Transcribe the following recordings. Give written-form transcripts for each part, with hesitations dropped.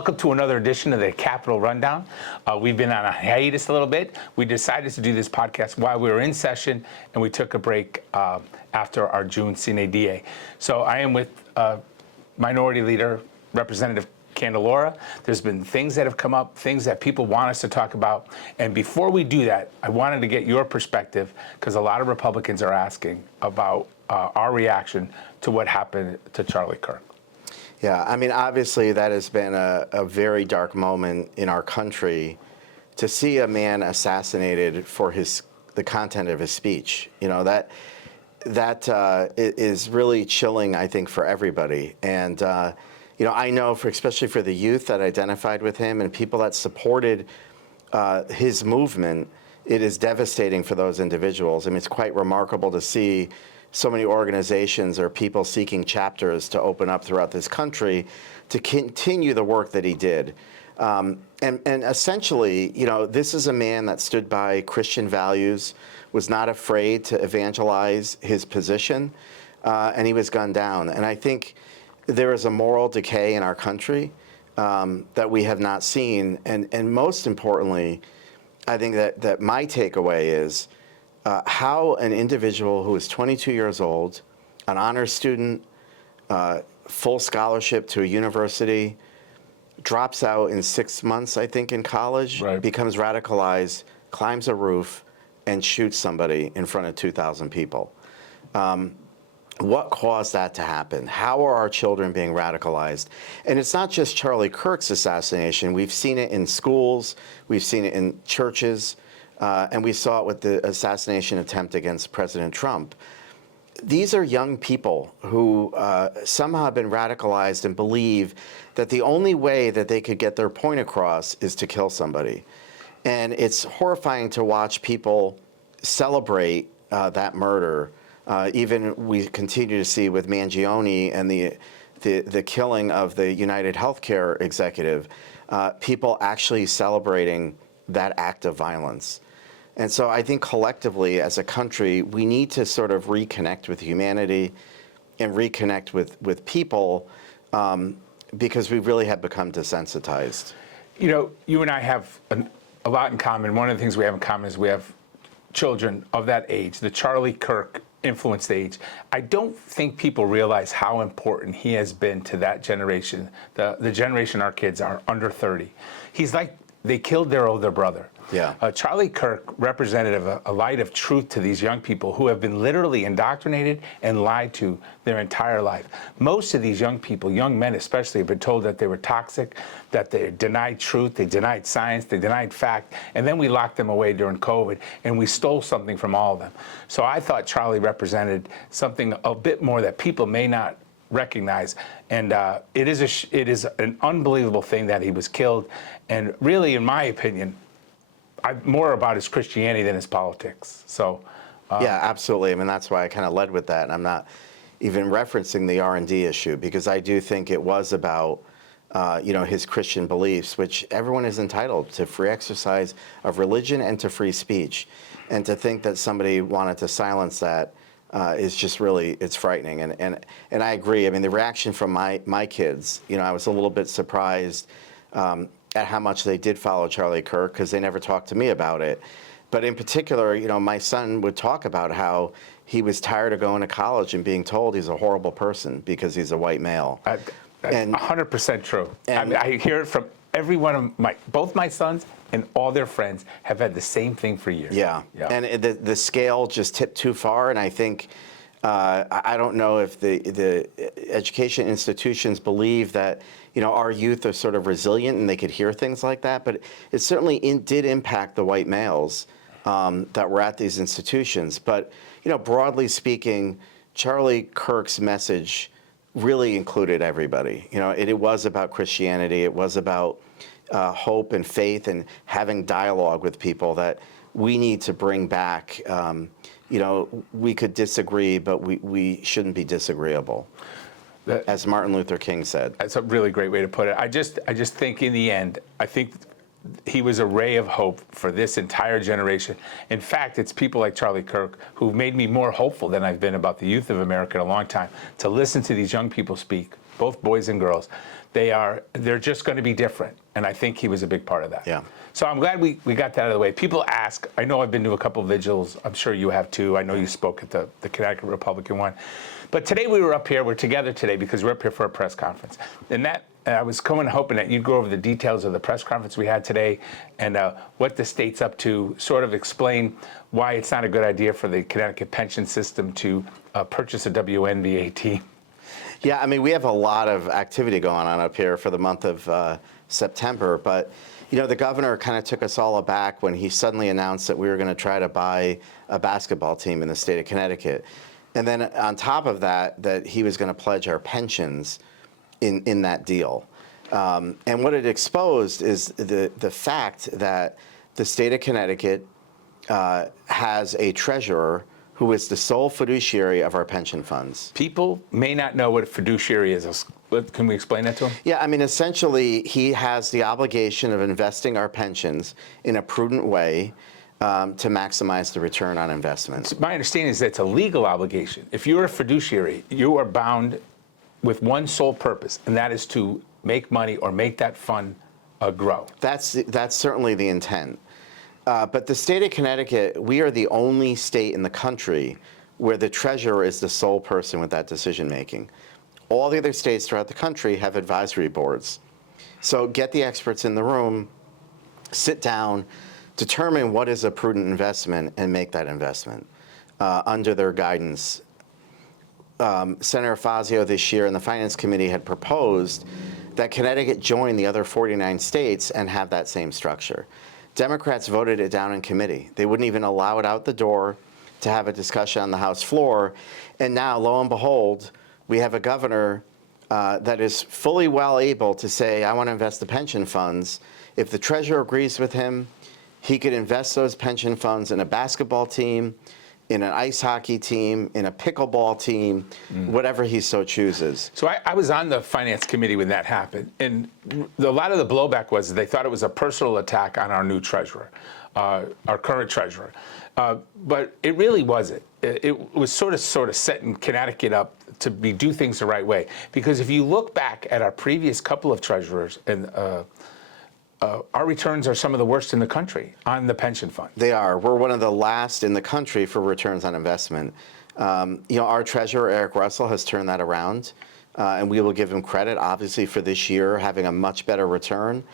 welcome to another edition of the Capitol Rundown. We've been on a hiatus a little bit. We decided to do this podcast while we were in session, and we took a break after our June Sine Die. So I am with Minority Leader, Representative Candelora. There's been things that have come up, things that people want us to talk about. And before we do that, I wanted to get your perspective, because a lot of Republicans are asking about our reaction to what happened to Charlie Kirk. Yeah, I mean, obviously that has been a very dark moment in our country to see a man assassinated for the content of his speech. You know, that is really chilling, I think, for everybody. And, you know, I know especially for the youth that identified with him and people that supported his movement, it is devastating for those individuals. I mean, it's quite remarkable to see so many organizations or people seeking chapters to open up throughout this country to continue the work that he did. And essentially, you know, this is a man that stood by Christian values, was not afraid to evangelize his position, and he was gunned down. And I think there is a moral decay in our country that we have not seen. And most importantly, I think that my takeaway is how an individual who is 22 years old, an honors student, full scholarship to a university, drops out in 6 months, I think, in college, right, becomes radicalized, climbs a roof, and shoots somebody in front of 2,000 people. What caused that to happen? How are our children being radicalized? And it's not just Charlie Kirk's assassination. We've seen it in schools. We've seen it in churches. And we saw it with the assassination attempt against President Trump. These are young people who somehow have been radicalized and believe that the only way that they could get their point across is to kill somebody. And it's horrifying to watch people celebrate that murder. Even we continue to see with Mangione and the killing of the United Healthcare executive, people actually celebrating that act of violence. And so I think collectively as a country, we need to sort of reconnect with humanity and reconnect with people because we really have become desensitized. You know, you and I have a lot in common. One of the things we have in common is we have children of that age, the Charlie Kirk influenced age. I don't think people realize how important he has been to that generation, the generation our kids are under 30. He's like, they killed their older brother. Yeah. Charlie Kirk represented a light of truth to these young people who have been literally indoctrinated and lied to their entire life. Most of these young people, young men especially, have been told that they were toxic, that they denied truth, they denied science, they denied fact, and then we locked them away during COVID, and we stole something from all of them. So I thought Charlie represented something a bit more that people may not recognize, and it is an unbelievable thing that he was killed, and really, in my opinion, I'm more about his Christianity than his politics. So, yeah, absolutely. I mean, that's why I kind of led with that, and I'm not even referencing the R&D issue because I do think it was about, you know, his Christian beliefs, which everyone is entitled to free exercise of religion and to free speech, and to think that somebody wanted to silence that is just really, it's frightening. And I agree. I mean, the reaction from my kids, you know, I was a little bit surprised at how much they did follow Charlie Kirk because they never talked to me about it. But in particular, you know, my son would talk about how he was tired of going to college and being told he's a horrible person because he's a white male. And 100% true. I mean, I hear it from every one of both my sons and all their friends have had the same thing for years. Yeah. And the scale just tipped too far, and I think I don't know if the education institutions believe that, you know, our youth are sort of resilient and they could hear things like that, but it certainly did impact the white males that were at these institutions. But, you know, broadly speaking, Charlie Kirk's message really included everybody. You know, it was about Christianity. It was about hope and faith and having dialogue with people that we need to bring back. You know, we could disagree, but we shouldn't be disagreeable. As Martin Luther King said. That's a really great way to put it. I just think in the end, I think he was a ray of hope for this entire generation. In fact, it's people like Charlie Kirk who've made me more hopeful than I've been about the youth of America in a long time, to listen to these young people speak both boys and girls. They're just going to be different, and I think he was a big part of that. Yeah. So I'm glad we got that out of the way. People ask, I know I've been to a couple of vigils, I'm sure you have too. I know you spoke at the Connecticut Republican one. But today we're together today because we're up here for a press conference. And I was hoping that you'd go over the details of the press conference we had today and what the state's up to, sort of explain why it's not a good idea for the Connecticut pension system to purchase a WNBA team. Yeah, I mean, we have a lot of activity going on up here for the month of September, but the governor kind of took us all aback when he suddenly announced that we were going to try to buy a basketball team in the state of Connecticut. And then on top of that he was going to pledge our pensions in that deal. And what it exposed is the fact that the state of Connecticut has a treasurer who is the sole fiduciary of our pension funds. People may not know what a fiduciary is. Can we explain that to them? Yeah, I mean, essentially, he has the obligation of investing our pensions in a prudent way to maximize the return on investment. My understanding is that it's a legal obligation. If you're a fiduciary, you are bound with one sole purpose, and that is to make money or make that fund grow. That's certainly the intent. But the state of Connecticut, we are the only state in the country where the treasurer is the sole person with that decision making. All the other states throughout the country have advisory boards. So get the experts in the room, sit down, determine what is a prudent investment, and make that investment under their guidance. Senator Fazio this year in the Finance Committee had proposed that Connecticut join the other 49 states and have that same structure. Democrats voted it down in committee. They wouldn't even allow it out the door to have a discussion on the House floor. And now, lo and behold, we have a governor that is fully well able to say, I want to invest the pension funds. If the treasurer agrees with him, he could invest those pension funds in a basketball team, in an ice hockey team, in a pickleball team, whatever he so chooses. So I was on the Finance Committee when that happened, and a lot of the blowback was they thought it was a personal attack on our new treasurer, our current treasurer. But it really wasn't. It was sort of setting Connecticut up to do things the right way. Because if you look back at our previous couple of treasurers, and our returns are some of the worst in the country on the pension fund. They are. We're one of the last in the country for returns on investment. Our treasurer, Eric Russell, has turned that around, and we will give him credit, obviously, for this year having a much better return.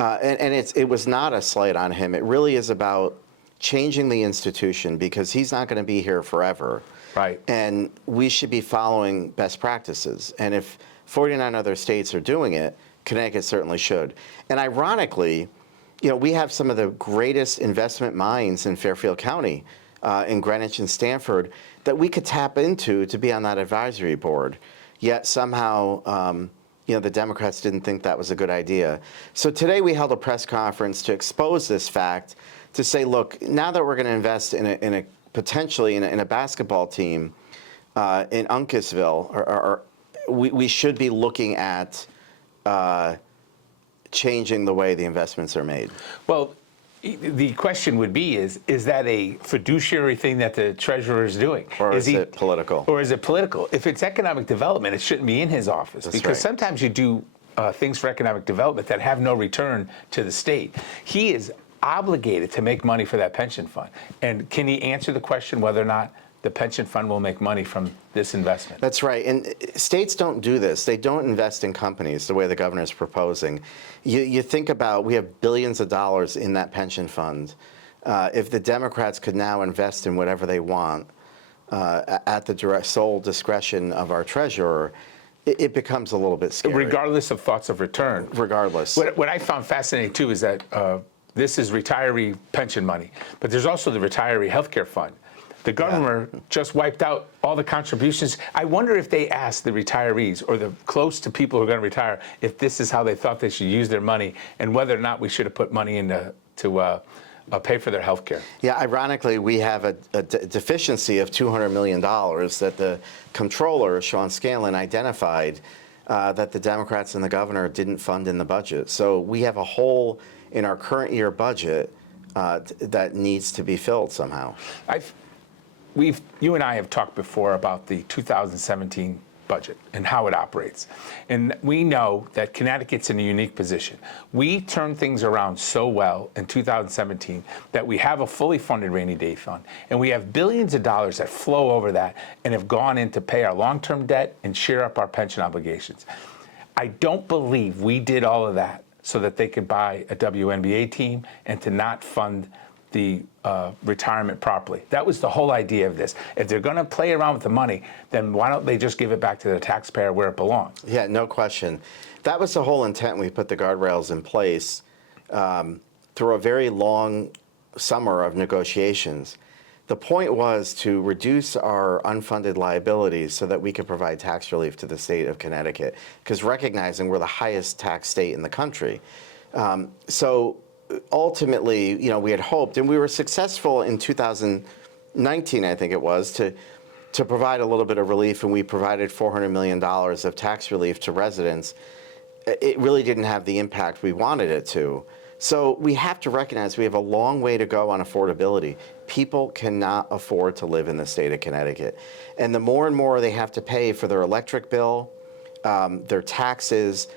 And it was not a slight on him. It really is about changing the institution because he's not going to be here forever. Right. And we should be following best practices. And if 49 other states are doing it, Connecticut certainly should. And ironically, we have some of the greatest investment minds in Fairfield County, in Greenwich and Stamford, that we could tap into to be on that advisory board. Yet somehow, the Democrats didn't think that was a good idea. So today we held a press conference to expose this fact, to say, look, now that we're going to invest potentially in a basketball team in Uncasville, we should be looking at changing the way the investments are made. Well, the question would be, is that a fiduciary thing that the treasurer is doing? Or is it political? Or is it political? If it's economic development, it shouldn't be in his office. That's because right. Sometimes you do things for economic development that have no return to the state. He is obligated to make money for that pension fund. And can he answer the question whether or not the pension fund will make money from this investment? That's right. And states don't do this. They don't invest in companies the way the governor is proposing. You think about, we have billions of dollars in that pension fund. If the Democrats could now invest in whatever they want at the sole discretion of our treasurer, it becomes a little bit scary. Regardless of thoughts of return. Regardless. What I found fascinating, too, is that this is retiree pension money, but there's also the retiree healthcare fund. The governor just wiped out all the contributions. I wonder if they asked the retirees or the close to people who are going to retire if this is how they thought they should use their money and whether or not we should have put money in to pay for their health care. Yeah, ironically, we have a deficiency of $200 million that the comptroller, Sean Scanlon, identified that the Democrats and the governor didn't fund in the budget. So we have a hole in our current year budget that needs to be filled somehow. You and I have talked before about the 2017 budget and how it operates. And we know that Connecticut's in a unique position. We turned things around so well in 2017 that we have a fully funded rainy day fund, and we have billions of dollars that flow over that and have gone in to pay our long-term debt and share up our pension obligations. I don't believe we did all of that so that they could buy a WNBA team and to not fund the retirement properly. That was the whole idea of this. If they're going to play around with the money, then why don't they just give it back to the taxpayer where it belongs? Yeah, no question. That was the whole intent when we put the guardrails in place through a very long summer of negotiations. The point was to reduce our unfunded liabilities so that we could provide tax relief to the state of Connecticut, because recognizing we're the highest tax state in the country. So ultimately, we had hoped, and we were successful in 2019, I think it was, to provide a little bit of relief, and we provided $400 million of tax relief to residents. It really didn't have the impact we wanted it to. So we have to recognize we have a long way to go on affordability. People cannot afford to live in the state of Connecticut. And the more and more they have to pay for their electric bill, their taxes,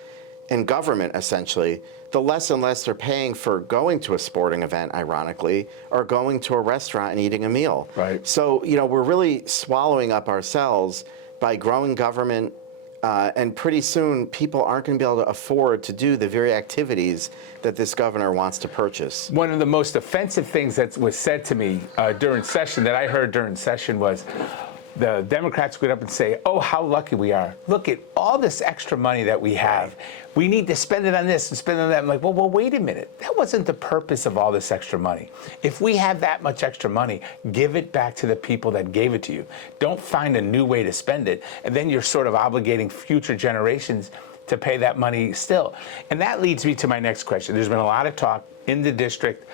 and government, essentially, the less and less they're paying for going to a sporting event, ironically, or going to a restaurant and eating a meal. Right. So, we're really swallowing up ourselves by growing government, and pretty soon people aren't going to be able to afford to do the very activities that this governor wants to purchase. One of the most offensive things that was said to me during session, that I heard during session, was the Democrats would get up and say, oh, how lucky we are. Look at all this extra money that we have. We need to spend it on this and spend it on that. I'm like, well, wait a minute. That wasn't the purpose of all this extra money. If we have that much extra money, give it back to the people that gave it to you. Don't find a new way to spend it, and then you're sort of obligating future generations to pay that money still. And that leads me to my next question. There's been a lot of talk in the district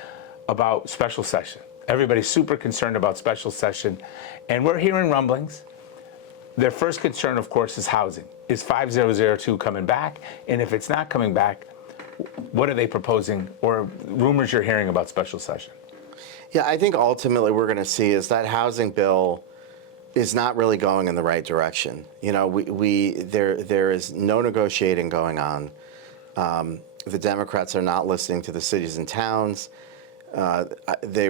about special session. Everybody's super concerned about special session, and we're hearing rumblings. Their first concern, of course, is housing. Is 5002 coming back? And if it's not coming back, what are they proposing, or rumors you're hearing about special session? Yeah, I think ultimately we're going to see is that housing bill is not really going in the right direction. There is no negotiating going on. The Democrats are not listening to the cities and towns. They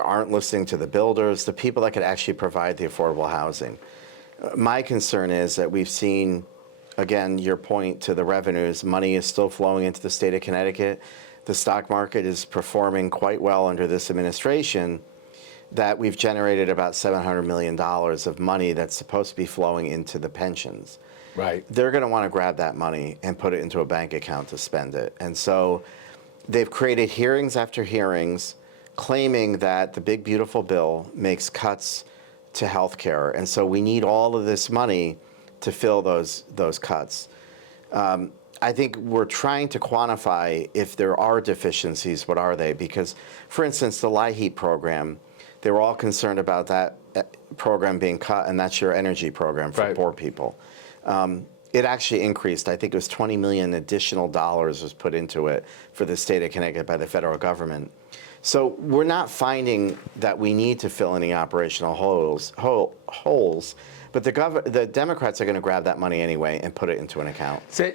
aren't listening to the builders, the people that could actually provide the affordable housing. My concern is that we've seen, again, your point to the revenues, money is still flowing into the state of Connecticut. The stock market is performing quite well under this administration, that we've generated about $700 million of money that's supposed to be flowing into the pensions. Right. They're going to want to grab that money and put it into a bank account to spend it. And so they've created hearings after hearings claiming that the big, beautiful bill makes cuts to health care. And so we need all of this money to fill those cuts. I think we're trying to quantify if there are deficiencies, what are they? Because, for instance, the LIHEAP program, they were all concerned about that program being cut, and that's your energy program for poor people. It actually increased. I think it was $20 million additional dollars was put into it for the state of Connecticut by the federal government. So we're not finding that we need to fill any operational holes, but the Democrats are going to grab that money anyway and put it into an account. So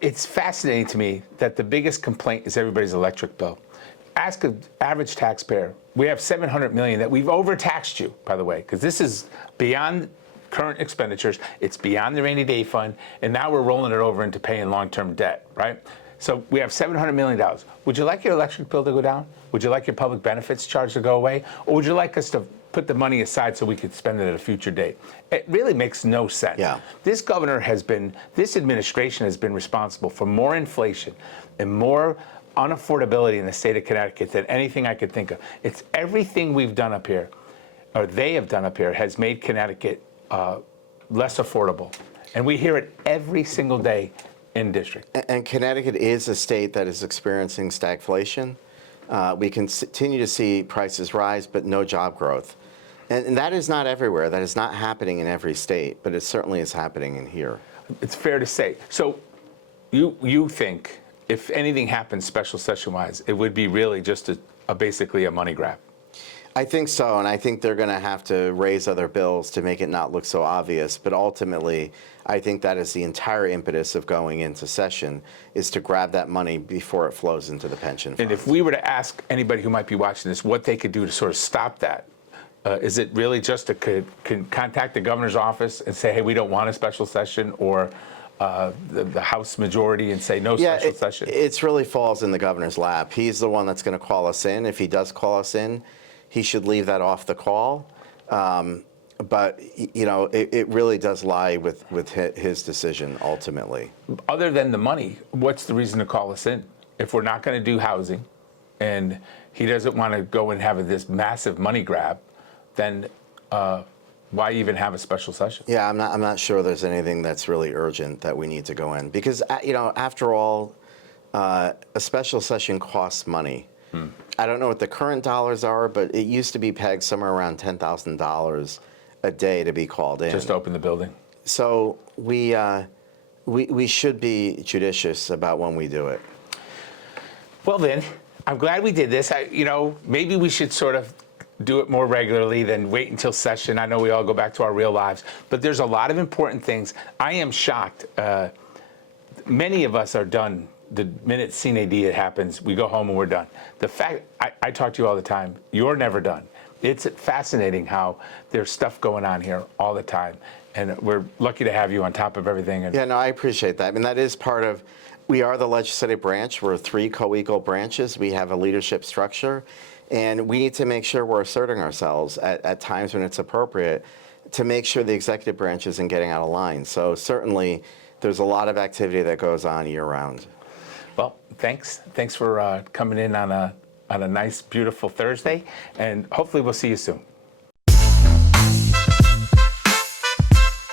it's fascinating to me that the biggest complaint is everybody's electric bill. Ask an average taxpayer. We have $700 million that we've overtaxed you, by the way, because this is beyond current expenditures. It's beyond the rainy day fund, and now we're rolling it over into paying long-term debt, right? So we have $700 million. Would you like your electric bill to go down? Would you like your public benefits charge to go away? Or would you like us to put the money aside so we could spend it at a future date? It really makes no sense. Yeah. This administration has been responsible for more inflation and more unaffordability in the state of Connecticut than anything I could think of. It's everything we've done up here, or they have done up here, has made Connecticut less affordable. And we hear it every single day in district. And Connecticut is a state that is experiencing stagflation. We continue to see prices rise, but no job growth. And that is not everywhere. That is not happening in every state, but it certainly is happening in here. It's fair to say. So you think if anything happens special session-wise, it would be really just basically a money grab? I think so, and I think they're going to have to raise other bills to make it not look so obvious. But ultimately, I think that is the entire impetus of going into session, is to grab that money before it flows into the pension fund. And if we were to ask anybody who might be watching this what they could do to sort of stop that, is it really just to contact the governor's office and say, hey, we don't want a special session, or the House majority and say no special session? It really falls in the governor's lap. He's the one that's going to call us in. If he does call us in, he should leave that off the call. But, you know, it really does lie with his decision ultimately. Other than the money, what's the reason to call us in? If we're not going to do housing and he doesn't want to go and have this massive money grab, then why even have a special session? Yeah, I'm not sure there's anything that's really urgent that we need to go in. Because, you know, after all, a special session costs money. I don't know what the current dollars are, but it used to be pegged somewhere around $10,000 a day to be called in. Just to open the building. So we should be judicious about when we do it. Well, then, I'm glad we did this. You know, maybe we should sort of do it more regularly than wait until session. I know we all go back to our real lives, but there's a lot of important things. I am shocked. Many of us are done. The minute sine die happens, we go home and we're done. The fact, I talk to you all the time, you're never done. It's fascinating how there's stuff going on here all the time. And we're lucky to have you on top of everything. And yeah, no, I appreciate that. I mean, that is part of, we are the legislative branch. We're 3 co-equal branches. We have a leadership structure. And we need to make sure we're asserting ourselves at times when it's appropriate to make sure the executive branch isn't getting out of line. So certainly, there's a lot of activity that goes on year-round. Well, thanks. Thanks for coming in on a nice, beautiful Thursday. And hopefully we'll see you soon.